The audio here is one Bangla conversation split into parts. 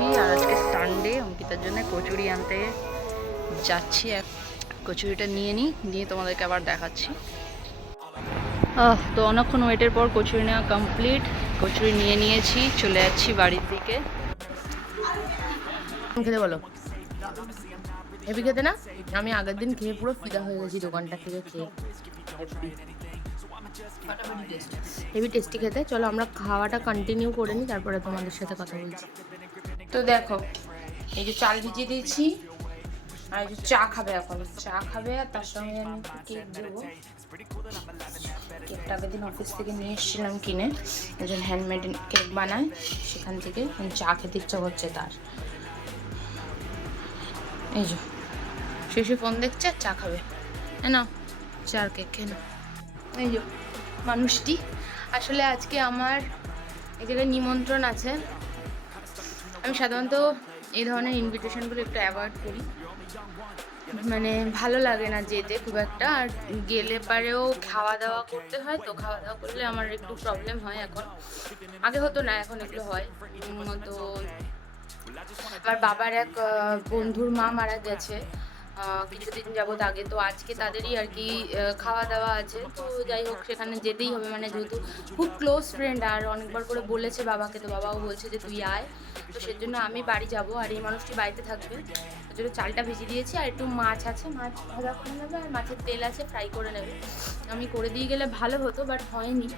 যাচ্ছি, আর আজকে সানডে, অঙ্কিতার জন্য কচুরি আনতে যাচ্ছি। কচুরিটা নিয়ে তোমাদেরকে আবার দেখাচ্ছি। তো অনেকক্ষণ ওয়েটের পর কচুরি নেওয়া কমপ্লিট। কচুরি নিয়েছি, চলে যাচ্ছি বাড়ির দিকে। খেতে বলো, হেভি খেতে না? আমি আগের দিন খেয়ে পুরো ফিদা হয়ে গেছি দোকানটা থেকে খেয়ে। হেভি টেস্টি খেতে। চলো আমরা খাওয়াটা কন্টিনিউ করে নিই, তারপরে তোমাদের সাথে কথা বলছি। তো দেখো, এই যে চাল ভিজিয়ে দিয়েছি, আর এই যে চা খাবে, এখন চা খাবে, আর তার সঙ্গে আমি একটু কেক দেবো। কেকটা আগের দিন অফিস থেকে নিয়ে এসেছিলাম কিনে, একজন হ্যান্ডমেড কেক বানায়, সেখান থেকে চা খেতে ইচ্ছা করছে তার। এই যে শেষে ফোন দেখছে, চা খাবে, না চার কেক খেয়ে না। এই যে মানুষটি, আসলে আজকে আমার এই জায়গায় নিমন্ত্রণ আছে। আমি সাধারণত এই ধরনের ইনভিটেশনগুলো একটু অ্যাভয়েড করি, মানে ভালো লাগে না যেতে খুব একটা। আর গেলে পারেও খাওয়া দাওয়া করতে হয়, তো খাওয়া দাওয়া করলে আমার একটু প্রবলেম হয় এখন। আগে হতো না, এখন এগুলো হয়। তো আমার বাবার এক বন্ধুর মা মারা গেছে কিছুদিন যাবত আগে, তো আজকে তাদেরই আর কি খাওয়া দাওয়া আছে। তো যাই হোক, সেখানে যেতেই হবে, মানে যেহেতু খুব ক্লোজ ফ্রেন্ড, আর অনেকবার করে বলেছে বাবাকে, তো বাবাও বলছে যে তুই আয়। তো সেজন্য আমি বাড়ি যাব, আর এই মানুষটি বাড়িতে থাকবে। ওই জন্য চালটা ভিজিয়ে দিয়েছি, আর একটু মাছ আছে, মাছ ভাজা করে নেবে, আর মাছের তেল আছে, ফ্রাই করে নেবে। আমি করে দিয়ে গেলে ভালো হতো, বাট হয়নি।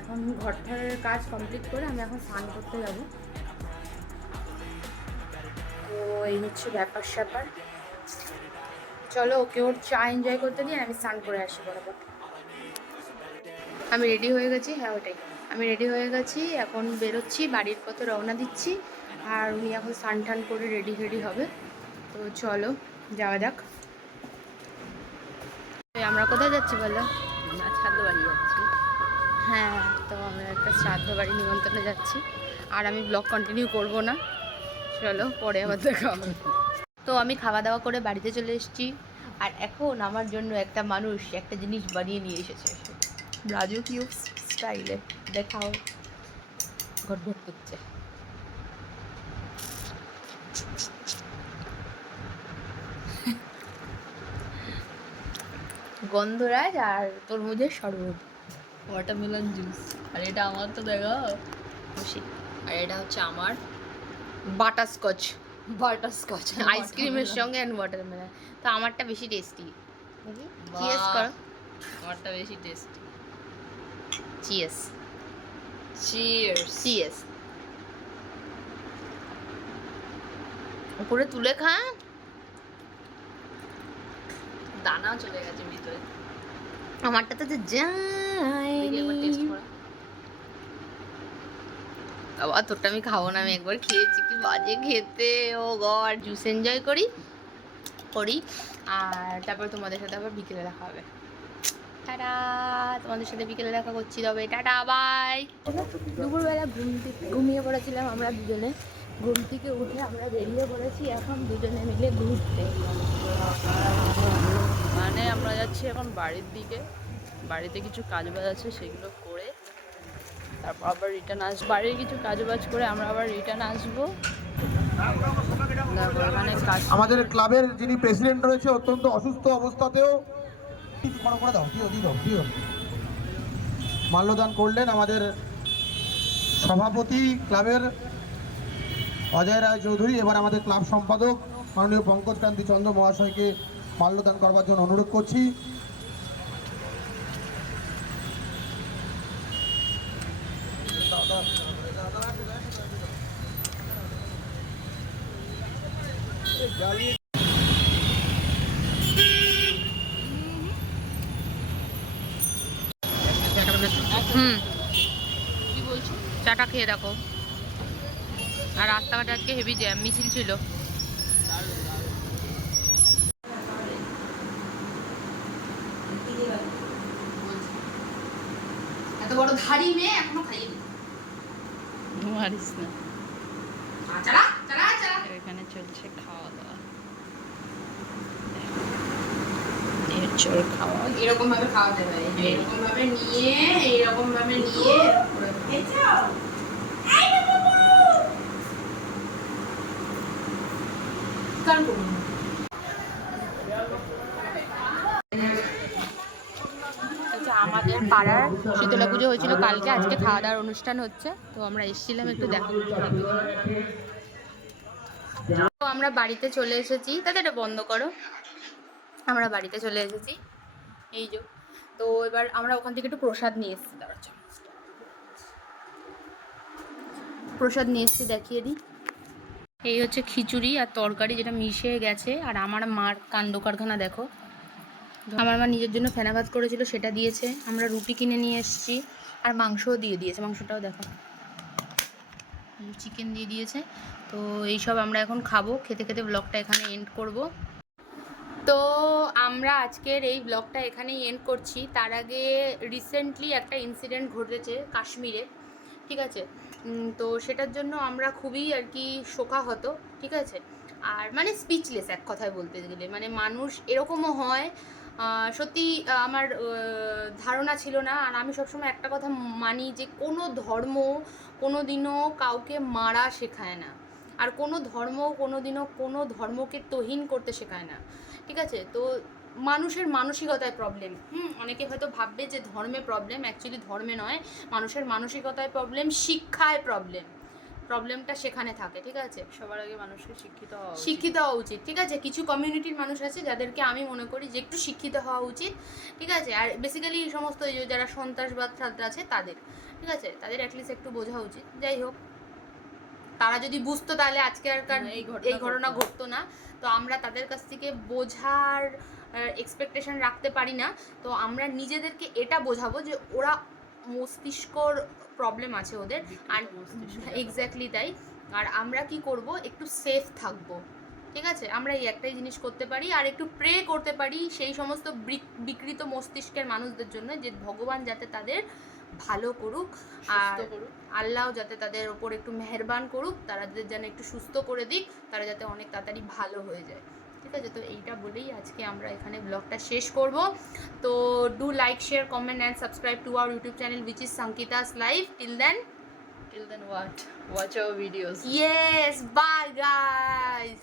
এখন ঘরটার কাজ কমপ্লিট করে আমি এখন স্নান করতে যাবো। তো এই হচ্ছে ব্যাপার স্যাপার। চলো ওকে ওর চা এনজয় করতে দিই, আমি স্নান করে আসি বরাবর। আমি রেডি হয়ে গেছি, হ্যাঁ ওটাই, আমি রেডি হয়ে গেছি, এখন বেরোচ্ছি, বাড়ির পথে রওনা দিচ্ছি। আর উনি এখন স্নান টান করে রেডি হবে। তো চলো যাওয়া যাক। আমরা কোথায় যাচ্ছি বলো? শ্রাদ্ধ বাড়ি যাচ্ছি। হ্যাঁ, তো আমরা একটা শ্রাদ্ধ বাড়ি নিমন্ত্রণে যাচ্ছি, আর আমি ব্লগ কন্টিনিউ করব না, চলো পরে আবার দেখা হবে। তো আমি খাওয়া দাওয়া করে বাড়িতে চলে এসেছি, আর এখন আমার জন্য একটা মানুষ একটা জিনিস বানিয়ে নিয়ে এসেছে, রাজু কিউব স্টাইলে। দেখাও, ঘটঘট করছে। গন্ধরাজ আর তরমুজের শরবত, ওয়াটারমেলন জুস। আর এটা আমার, তো দেখো খুশি। আর এটা হচ্ছে আমার বাটারস্কচ, বাটারস্কচ আইসক্রিমের সঙ্গে অ্যান্ড ওয়াটারমেলন। তো আমারটা বেশি টেস্টি, দেখি চিয়ার্স করো। আমারটা বেশি টেস্টি। Cheers, cheers. চিয়ার্স। উপরে তুলে খা, দানা চলে গেছে ভিতরে। আমারটা তো যায়নি। বাবা তোরটা আমি খাবো না, আমি একবার খেয়েছি, কি বাজে খেতে। ও গড, জুস এনজয় করি, আর তারপর তোমাদের সাথে আবার বিকেলে দেখা হবে। টাটা, তোমাদের সাথে বিকেলে দেখা করছি, তবে টাটা বাই। দুপুরবেলা ঘুমিয়ে পড়েছিলাম আমরা দুজনে, ঘুম থেকে উঠে আমরা বেরিয়ে পড়েছি এখন দুজনে মিলে ঘুরতে। মানে আমরা যাচ্ছি এখন বাড়ির দিকে। বাড়িতে কিছু কাজ বাজ আছে, সেগুলো করে তারপর আবার রিটার্ন আসবো। বাড়ির কিছু কাজ বাজ করে আমরা আবার রিটার্ন আসবো। আমাদের ক্লাবের যিনি প্রেসিডেন্ট রয়েছে, অত্যন্ত অসুস্থ অবস্থাতেও মাল্যদান করলেন আমাদের সভাপতি ক্লাবের অজয় রায় চৌধুরী। এবার আমাদের ক্লাব সম্পাদক মাননীয় পঙ্কজ কান্তি চন্দ্র মহাশয়কে মাল্যদান করবার জন্য অনুরোধ করছি। কি বলছো? চাটা খেয়ে দেখো। আর রাস্তাঘাটে আজকে হেভি জ্যাম, মিছিল ছিল। এত বড় ধাড়ি মেয়ে এখনো খাইনি। মারিস না। চালা। এখানে চলছে খাওয়া দাওয়া, চোর খাওয়া। এরকম ভাবে খাওয়াতে হয়, এরকম ভাবে নিয়ে চিৎকার করুন। আমাদের পাড়ার শীতলা পুজো হয়েছিল কালকে, আজকে খাওয়া দাওয়ার অনুষ্ঠান হচ্ছে, তো আমরা এসেছিলাম একটু দেখা করতে। তো আমরা বাড়িতে চলে এসেছি, তাতে এটা বন্ধ করো। আমরা বাড়িতে চলে এসেছি, এই যে। তো এবার আমরা ওখান থেকে একটু প্রসাদ নিয়ে এসেছি, দাঁড়া চলো প্রসাদ নিয়ে এসেছি দেখিয়ে দিই। এই হচ্ছে খিচুড়ি আর তরকারি যেটা মিশে গেছে, আর আমার মার কাণ্ড কারখানা দেখো। আমার মা নিজের জন্য ফেনা ভাত করেছিল, সেটা দিয়েছে। আমরা রুটি কিনে নিয়ে এসেছি, আর মাংসও দিয়ে দিয়েছে, মাংসটাও দেখো, চিকেন দিয়ে দিয়েছে। তো এইসব আমরা এখন খাবো, খেতে খেতে ব্লগটা এখানে এন্ড করব। তো আমরা আজকের এই ব্লগটা এখানেই এন্ড করছি। তার আগে রিসেন্টলি একটা ইনসিডেন্ট ঘটেছে কাশ্মীরে, ঠিক আছে? তো সেটার জন্য আমরা খুবই আর কি শোকাহত, ঠিক আছে? আর মানে স্পিচলেস এক কথায় বলতে গেলে, মানে মানুষ এরকমও হয়, সত্যি আমার ধারণা ছিল না। আর আমি সবসময় একটা কথা মানি যে কোনো ধর্ম কোনো দিনও কাউকে মারা শেখায় না, আর কোনো ধর্ম কোনো দিনও কোনো ধর্মকে তোহিন করতে শেখায় না, ঠিক আছে? তো মানুষের মানসিকতায় প্রবলেম। অনেকে হয়তো ভাববে যে ধর্মে প্রবলেম, অ্যাকচুয়ালি ধর্মে নয়, মানুষের মানসিকতায় প্রবলেম, শিক্ষায় প্রবলেম। প্রবলেমটা সেখানে থাকে, ঠিক আছে? সবার আগে মানুষকে শিক্ষিত হওয়া উচিত, ঠিক আছে? কিছু কমিউনিটির মানুষ আছে যাদেরকে আমি মনে করি যে একটু শিক্ষিত হওয়া উচিত, ঠিক আছে? আর বেসিক্যালি এই সমস্ত যারা সন্ত্রাসবাদ আছে তাদের, ঠিক আছে, তাদের অ্যাটলিস্ট একটু বোঝা উচিত। যাই হোক, তারা যদি বুঝতো তাহলে আজকে আর এই ঘটনা ঘটতো না। তো আমরা তাদের কাছ থেকে বোঝার এক্সপেকটেশন রাখতে পারি না। তো আমরা নিজেদেরকে এটা বোঝাবো যে ওরা মস্তিষ্কর প্রবলেম আছে ওদের, আর এক্স্যাক্টলি তাই। আর আমরা কি করব, একটু সেফ থাকবো, ঠিক আছে? আমরা এই একটাই জিনিস করতে পারি, আর একটু প্রে করতে পারি সেই সমস্ত বিকৃত মস্তিষ্কের মানুষদের জন্য, যে ভগবান যাতে তাদের ভালো করুক, আর আল্লাহ যাতে তাদের ওপর একটু মেহেরবান করুক, তাদের যেন একটু সুস্থ করে দিক, তারা যাতে অনেক তাড়াতাড়ি ভালো হয়ে যায়, ঠিক আছে? তো এইটা বলেই আজকে আমরা এখানে ব্লগটা শেষ করব। তো do like, share, comment and subscribe to our YouTube channel which is Sangeeta's Life. Till then what? Watch our videos. Yes, bye guys.